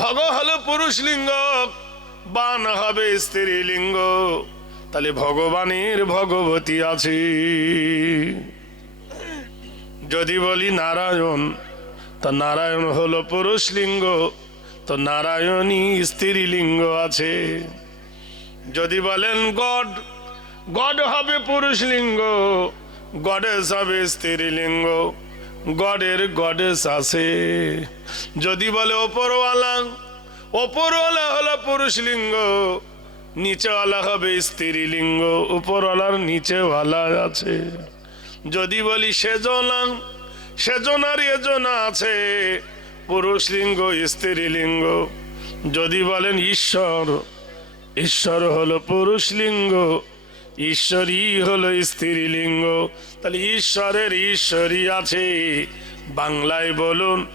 ভগ হলো পুরুষ লিঙ্গ, বান হবে স্ত্রী লিঙ্গ। তাহলে ভগবানের ভগবতী আছে। যদি বলি নারায়ণ, তা নারায়ণ হলো পুরুষ লিঙ্গ, তো নারায়ণী স্ত্রী লিঙ্গ আছে। যদি বলেন গড গড হবে পুরুষ লিঙ্গ, গডেস হবে স্ত্রী লিঙ্গ। গডের গডেস আছে। যদি বলে ওপরওয়ালা ওপরওয়ালা হলো পুরুষ লিঙ্গ, নিচেওয়ালা হবে স্ত্রী লিঙ্গ, উপরওয়ালার নিচেওয়ালা আছে। যদি বলি সেজনা, সেজনার এজনা আছে, পুরুষ লিঙ্গ, স্ত্রী লিঙ্গ। যদি বলেন ঈশ্বর ঈশ্বর হলো পুরুষ লিঙ্গ ঈশ্বরী হলো স্ত্রী লিঙ্গ তাহলে ঈশ্বরের ঈশ্বরী আছে। বাংলায় বলুন,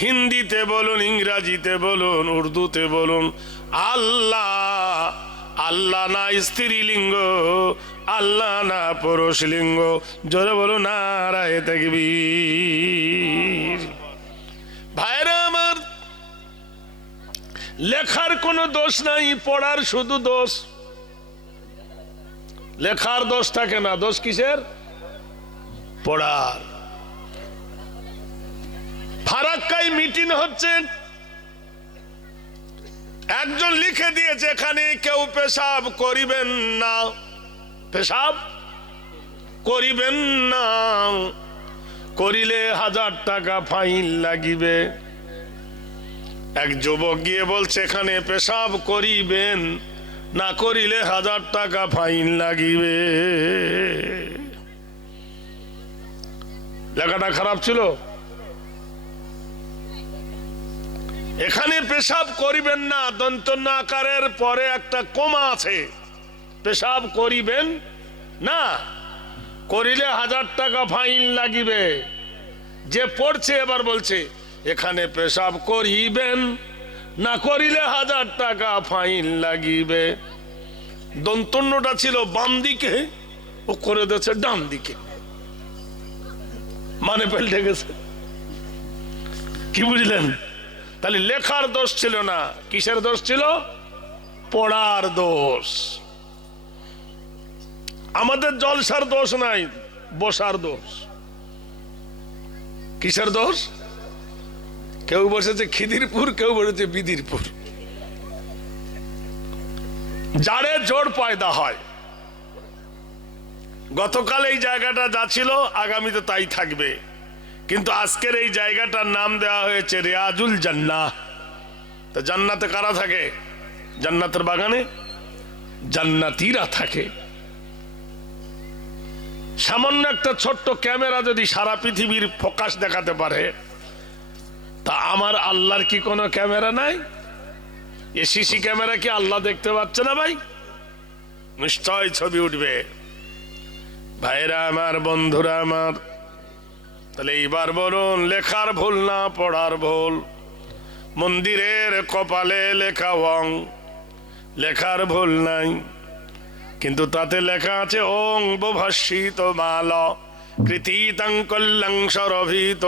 হিন্দিতে বলুন, ইংরাজিতে বলুন, উর্দুতে বলুন, আল্লাহ আল্লাহ না স্ত্রীলিঙ্গ, আল্লাহ না পুরুষ লিঙ্গ জোরে বলুন, নারায় তাকবীর। ভাইরা আমার, লেখার কোনো দোষ নাই, পড়ার শুধু দোষ। লেখার দোষ থাকে না। দোষ কিসের? পড়ার। ফারাক্কাই মিটিং হচ্ছে। একজন লিখে দিয়েছে, এখানে কেউ পেশাব করিবেন না। পেশাব? করিবেন না। করিলে হাজার টাকা ফাইন লাগিবে। এক যুবক গিয়ে বলছে, এখানে পেশাব করিবেন। না করিলে হাজার টাকা ফাইন লাগিবে। লেখাটা খারাপ ছিল? এখানে পেশাব করিবেন না দন্তন্য আকারের পরে একটা কমা আছে। পেশাব করিবেন না, করিলে হাজার টাকা ফাইন লাগিবে। যে পড়ছে এবার বলছে, এখানে পেশাব করিবেন না করিলে হাজার টাকা ফাইন লাগিবে। দন্তন্যটা ছিল বাম দিকে, ও করে দিয়েছে ডান দিকে। মানে পেল্টে গেছে। কি বুঝলেন? তাহলে লেখার দোষ ছিল না, কিসের দোষ ছিল? পড়ার দোষ। আমাদের জলসার দোষ নাই, বসার দোষ। কিসের দোষ? কেউ বসেছে খিদিরপুর, কেউ বসেছে বিদিরপুর। যারে জোর পয়দা হয়। গতকাল এই জায়গাটা যা ছিল, আগামীতে তাই থাকবে। কিন্তু আজকের এই জায়গাটার নাম দেওয়া হয়েছে রেয়াজুল জান্না তো জান্নাতে কারা থাকে? জান্নাতের বাগানে জান্নাতিরা থাকে। সামান্য একটা ছোট্ট ক্যামেরা যদি সারা পৃথিবীর ফোকাস দেখাতে পারে তা আমার আল্লাহর কি কোনো ক্যামেরা নাই? এ সিসি ক্যামেরা কি আল্লাহ দেখতে পাচ্ছে না ভাই? নিশ্চয় ছবি উঠবে। ভাইরা আমার, বন্ধুরা আমার, তাহলে এইবার বলুন, লেখার ভুল না, পড়ার ভুল? মন্দিরের কপালে লেখা ওং, লেখার ভুল নাই। কিন্তু তাতে লেখা আছে, ওং বভাষিত মাল কৃতিতং কল্যাং সরভিত।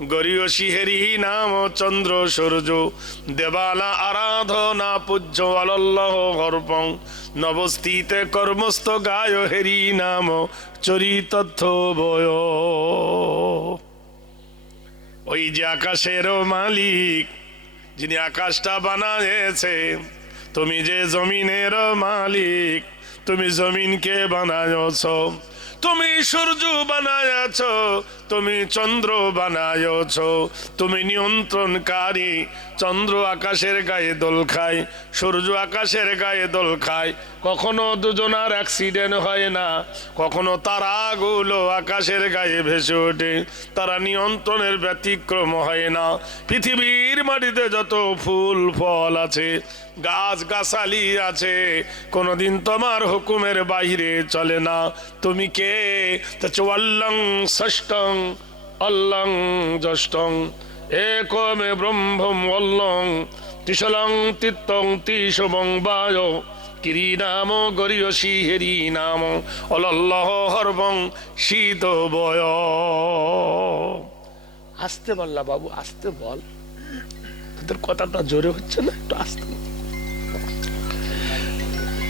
গরিয়সী হেরি নাম চন্দ্র সূর্য, দেবালা আরাধনা পূজ্য অলল্লহ হর্পং নবস্থিতে কর্মস্থ গায় হেরি নাম চরিতথ্য বয় ওই যে আকাশের মালিক, যিনি আকাশটা বানায়েছে, তুমি যে জমিনের মালিক, তুমি জমিনকে বানায়ছ। তুমি সূর্য বানায়াছ, তুমি চন্দ্র বানায়ছ, তুমি নিয়ন্ত্রণকারী, চন্দ্র আকাশের গায়ে দোল খায়, সূর্য আকাশের গায়ে দোল খায়। কখনো দুজনার অ্যাক্সিডেন্ট হয় না, কখনো তারাগুলো আকাশের গায়ে ভেসে ওঠে, তারা নিয়ন্ত্রণের ব্যতিক্রম হয় না। পৃথিবীর মাটিতে যত ফুল, ফল আছে গাছ গাছালি আছে, কোনোদিন তোমার হুকুমের বাইরে চলে না। তুমি কে? তা চুয়াল্লং ষষ্ঠং, অল্লং জ্যষ্টং একমে ব্রহ্মম অল্লং তিসলং তিত্তং তিসমং বায় কিরি নাম গরিয়সী হেরি নাম, অলল্লহ হরবং শীত বয়। আসতে বললা বাবু, আসতে বল। আপনাদের কথাটা জোরে হচ্ছে না? একটু আসতে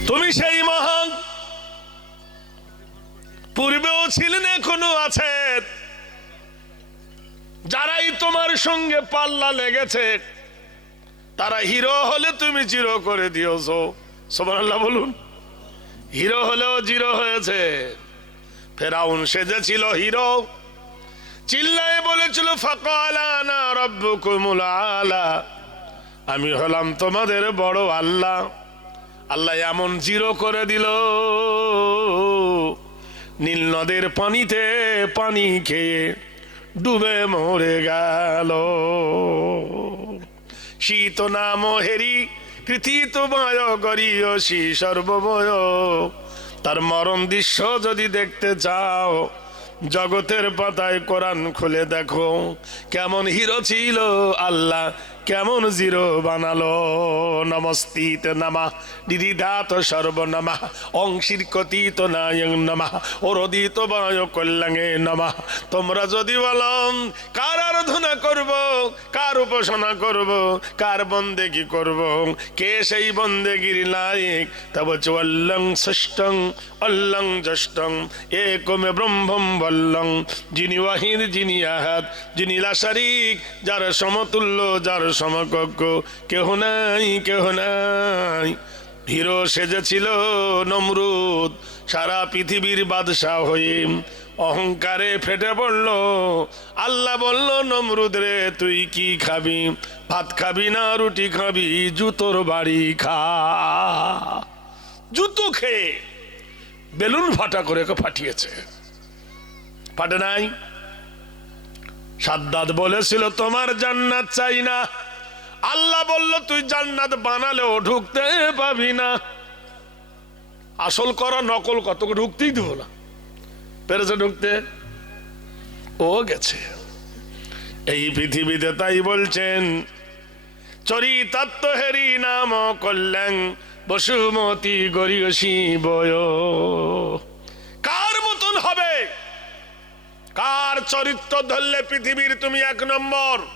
তুমি সেই মহান। পূর্বেও ছিলেন, এখনও আছেন। যারাই তোমার সঙ্গে পাল্লা লেগেছে, তারা হিরো হলে তুমি জিরো করে দিয়েছ। সোমান বলুন। হিরো হলেও জিরো হয়েছে। ফেরাউন সেজেছিল হিরো। চিল্লায় বলেছিল, ফকালানা আলা। আমি হলাম তোমাদের বড় আল্লাহ। আল্লাহ এমন জিরো করে দিল। নীল নদের পানিতে পানি খেয়ে ডুবে মরে গেল। শীত নাম হেরি কৃতিত ময় গরিয়সী সর্বময়। তার মরণ দৃশ্য যদি দেখতে চাও, জগতের পাতায় কোরআন খুলে দেখো, কেমন হিরো ছিল আল্লাহ কেমন জিরো বানালো? নমস্তিত নামা দিদিদাত সর্বনামা, অংশীর কথিত নায়ং নামা ওরদিত বায় কল্যাণে নামা। তোমরা যদি বলম কার আরাধনা করব, কার উপাসনা করব, কার বন্দেগি করব, কে সেই বন্দেগির নায়ক? তব চল্লং ষষ্ঠং, অল্লং জ্যষ্টং একমে ব্রহ্মম বল্লং। যিনি ওয়াহিদ, যিনি আহাত যিনি লাশারিক, যার সমতুল্য, যার সমকক্ষ, কেহ নাই কেহ নাই। হিরো সেজেছিল নমরুদ, সারা পৃথিবীর বাদশাহ হয়ে। অহংকারে ফেটে পড়ল। আল্লাহ বলল, নমরুদ রে, তুই কি খাবি? ভাত খাবি না, রুটি খাবি? জুতোর বাড়ি খা। জুতো খেয়ে বেলুন ফাটা করে ফাটিয়েছে ফাটে নাই। সাদ্দাত বলেছিল, তোমার জান্নাত চাই না। আল্লাহ বলল, তুই জান্নাত বানালেও ঢুকতে পাবি না। আসল করা, নকল কত, ঢুকতেই দেবো না। পেরেছে ঢুকতে? ও গেছে। এই পৃথিবীতে তাই বলছেন চরিতাত্ম হেরি নাম কল্যাণ বসুমতি গরিয়সী বয়। কার মতন হবে? কার চরিত্র ধরলে পৃথিবীর তুমি এক নম্বর?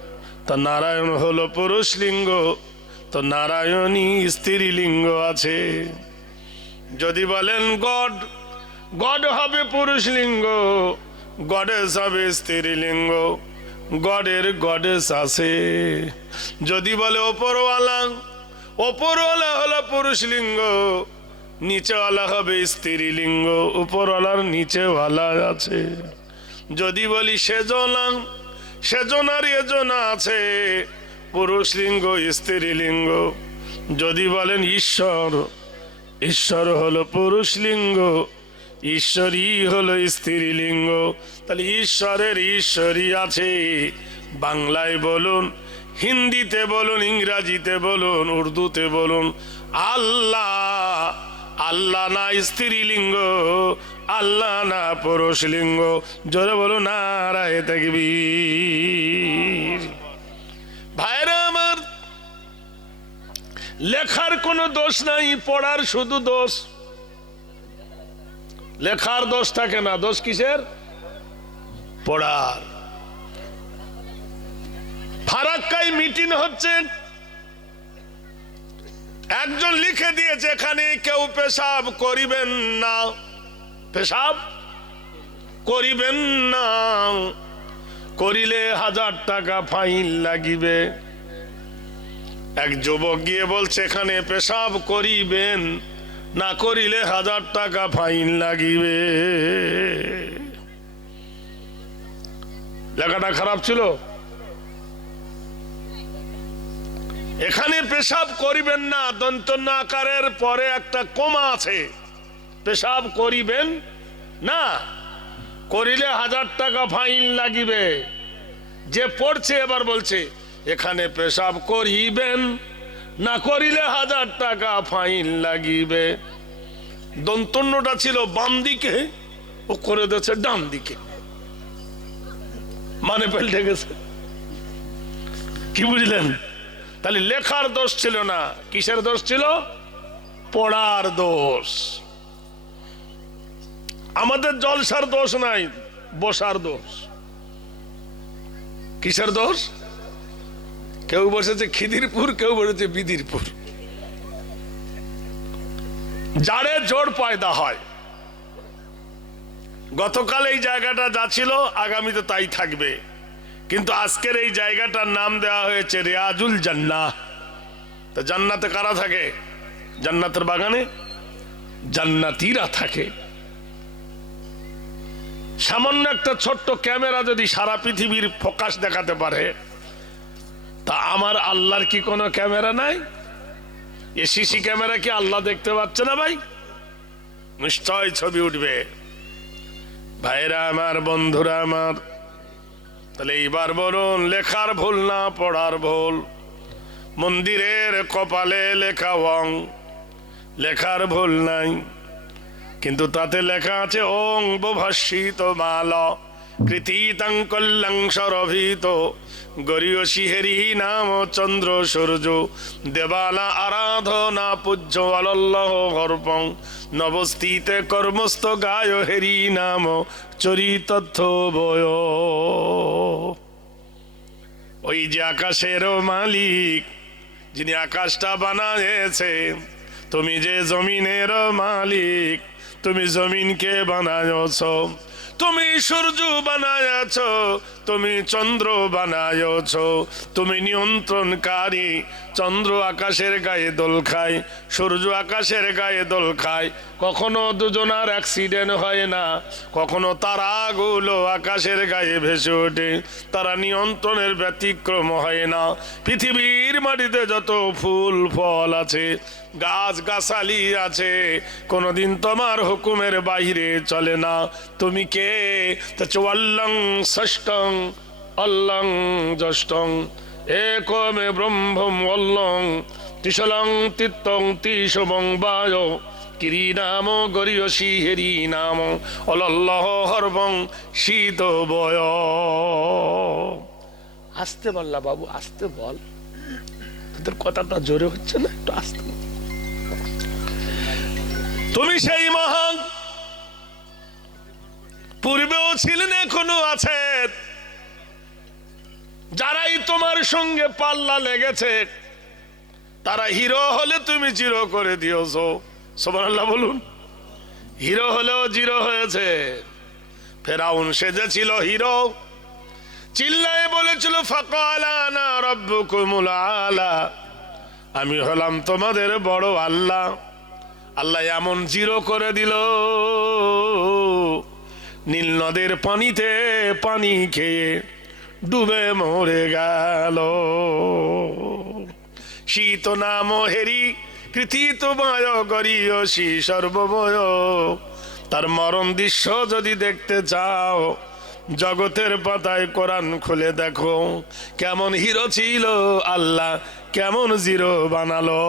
তা নারায়ণ হলো পুরুষ লিঙ্গ, তো নারায়ণী স্ত্রী লিঙ্গ আছে। যদি বলেন গড গড হবে পুরুষ লিঙ্গ, গডেস হবে স্ত্রী লিঙ্গ, গডের গডেস আছে। যদি বলে ওপরওয়ালা ওপরওয়ালা হলো পুরুষ লিঙ্গ, নিচেওয়ালা হবে স্ত্রী লিঙ্গ, উপরওয়ালার নিচেওয়ালা আছে। যদি বলি সেজনা সেজনার এজনা আছে। পুরুষ লিঙ্গ, স্ত্রী লিঙ্গ। যদি বলেন ঈশ্বর ঈশ্বর হলো পুরুষ লিঙ্গ ঈশ্বরী হলো স্ত্রী লিঙ্গ। তাহলে ঈশ্বরের ঈশ্বরী আছে। বাংলায় বলুন, হিন্দিতে বলুন, ইংরাজিতে বলুন, উর্দুতে বলুন, আল্লাহ আল্লাহ না স্ত্রীলিঙ্গ আল্লাহ না পুরুষ লিঙ্গ। জোরে বলো, নারায় তাকবীর। ভাইরা আমার, লেখার কোনো দোষ নাই, পড়ার শুধু দোষ। লেখার দোষ থাকে না, দোষ কিসের? পড়ার। ফারাক্কাই মিটিং হচ্ছে। একজন লিখে দিয়েছে, এখানে কেউ পেশাব করিবেন না। পেশাব করিবেন না। করিলে হাজার টাকা ফাইন লাগিবে। এক যুবক গিয়ে বলছে, এখানে পেশাব করিবেন না, করিলে হাজার টাকা ফাইন লাগিবে। লেখাটা খারাপ ছিল? এখানে পেশাব করিবেন না দন্তন্য আকারের পরে একটা কমা আছে। পেশাব করিবেন? না। করিলে হাজার টাকা ফাইন লাগিবে। যে পড়ছে এবার বলছে, এখানে পেশাব করিবেন, না করিলে হাজার টাকা ফাইন লাগিবে। দন্তন্যটা ছিল বাম দিকে, ও করে দিয়েছে ডান দিকে। মানে পাল্টে গেছে। কি বুঝলেন? তাহলে লেখার দোষ ছিল না। কিসের দোষ ছিল? পড়ার দোষ। আমাদের জলসার দোষ নাই, বসার দোষ। কিসের দোষ? কেউ বসেছে খিদিরপুর, কেউ বসেছে বিদিরপুর। যারে জোর পয়দা হয়। গতকাল এই জায়গাটা যা ছিল, আগামীতে তাই থাকবে। কিন্তু আজকের এই জায়গাটার নাম দেওয়া হয়েছে রেয়াজুল জান্না তো জান্নাতে কারা থাকে? জান্নাতের বাগানে জান্নাতিরা থাকে। সামান্য একটা ছোট্ট ক্যামেরা যদি সারা পৃথিবীর ফোকাস দেখাতে পারে, তা আমার আল্লাহর কি কোনো ক্যামেরা নাই? এ সিসি ক্যামেরা কি আল্লাহ দেখতে পাচ্ছে না ভাই? নিশ্চয় ছবি উঠবে। ভাইরা আমার, বন্ধুরা আমার, তাহলে এইবার বলুন, লেখার ভুল না, পড়ার ভুল। মন্দিরের কপালে লেখা অং লেখার ভুল নাই। কিন্তু তাতে লেখা আছে, ওং বভাষিত মাল, কৃতিতাং কল্যাং সরভিত, গরীয় শিহেরি নাম চন্দ্র সূর্য, দেবালা আরাধনা পূজ্য অলল্লহ হর্পং নবস্থিতে কর্মস্থ গায় হেরি নাম চরিতথ্য বয়। ওই যে আকাশের মালিক, যিনি আকাশটা বানায়েছে তুমি যে জমিনের মালিক তুমি জমিনকে বানায়ছ। তুমি সূর্য বানায়াছ, তুমি চন্দ্র বানায়ছ, তুমি নিয়ন্ত্রণকারী, চন্দ্র আকাশের গায়ে দোল খায়, সূর্য আকাশের গায়ে দোল খায়। কখনো দুজনার অ্যাক্সিডেন্ট হয় না, কখনো তারাগুলো আকাশের গায়ে ভেসে ওঠে, তারা নিয়ন্ত্রণের ব্যতিক্রম হয় না। পৃথিবীর মাটিতে যত ফুল, ফল আছে গাছ গাছালি আছে, কোনোদিন তোমার হুকুমের বাইরে চলে না। তুমি কে? তা চুয়াল্লং ষষ্ঠং অল্লং জ্যষ্টং একমে ব্রহ্মম অল্লং, ত্রিশলং তিত্তং তিসমং বায় কিরি নাম গরিয়সী হেরি নাম, অলল্লহ হরবং শীত বয়। আসতে বললা বাবু, আসতে বল। তোদের কথাটা জোরে হচ্ছে না? একটু আসতে। তুমি সেই মহান ছিলেন এখনও আছেন। যারাই তোমার সঙ্গে পাল্লা লেগেছে, তারা হিরো হলে তুমি জিরো করে দিয়েছ। সোমান বলুন। হিরো হলেও জিরো হয়েছে। ফেরাউন সেজেছিল হিরো। চিল্লায় বলেছিল আলা। আমি হলাম তোমাদের বড় আল্লাহ। আল্লাহ এমন জিরো করে দিল। নীল নদের পানিতে পানি খেয়ে ডুবে মরে গেল। শীত নাম হেরি কৃতিত মায় গরিয়সী সর্বময়। তার মরণ দৃশ্য যদি দেখতে চাও, জগতের পাতায় কোরআন খুলে দেখো। কেমন হিরো ছিল আল্লাহ কেমন জিরো বানালো?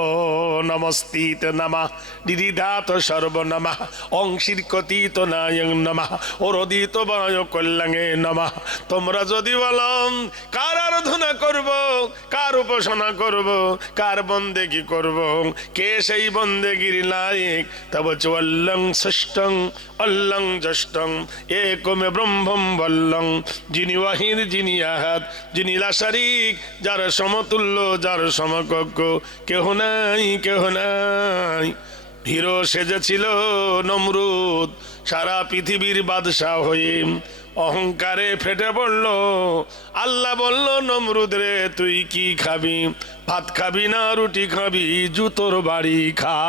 নমস্তিত নামা দিদিধাত সর্বনামা, অংশীর কথিত নায়ং নামা ওরদিত বায় কল্যাঙে নামা। তোমরা যদি বলম কার আরাধনা করব, কার উপাসনা করব, কার বন্দেগি করব, কে সেই বন্দেগির লায়ক তব চল্লং ষষ্ঠং, অল্লং জ্যষ্টং একমে ব্রহ্মম বল্লং। যিনি ওয়াহিদ, যিনি আহাদ, যিনি লাশারিক, যার সমতুল্য, যার সমকক্ষ, কেহ নাই কেহ নাই। হিরো সেজেছিল নমরুদ, সারা পৃথিবীর বাদশাহ হয়ে। অহংকারে ফেটে পড়ল। আল্লাহ বলল, নমরুদ রে, তুই কি খাবি? ভাত খাবি না, রুটি খাবি? জুতোর বাড়ি খা।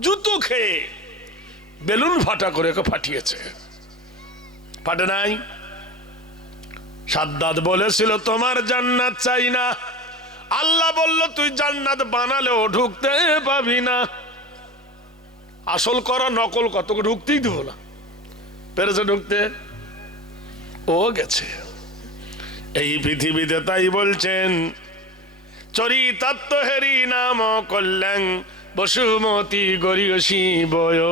জুতো খেয়ে বেলুন ফাটা করে ফাটিয়েছে ফাটে নাই? সাদ্দাত বলেছিল, তোমার জান্নাত চাই না। আল্লাহ বলল, তুই জান্নাত বানালেও ঢুকতে পাবি না। আসল করা, নকল কত ঢুকতেই দেবো না। পেরেছে ঢুকতে? ও গেছে। এই পৃথিবীতে তাই বলছেন চরিতাত্ম হেরি নাম কল্যাণ বসুমতি গরিয়সী বয়।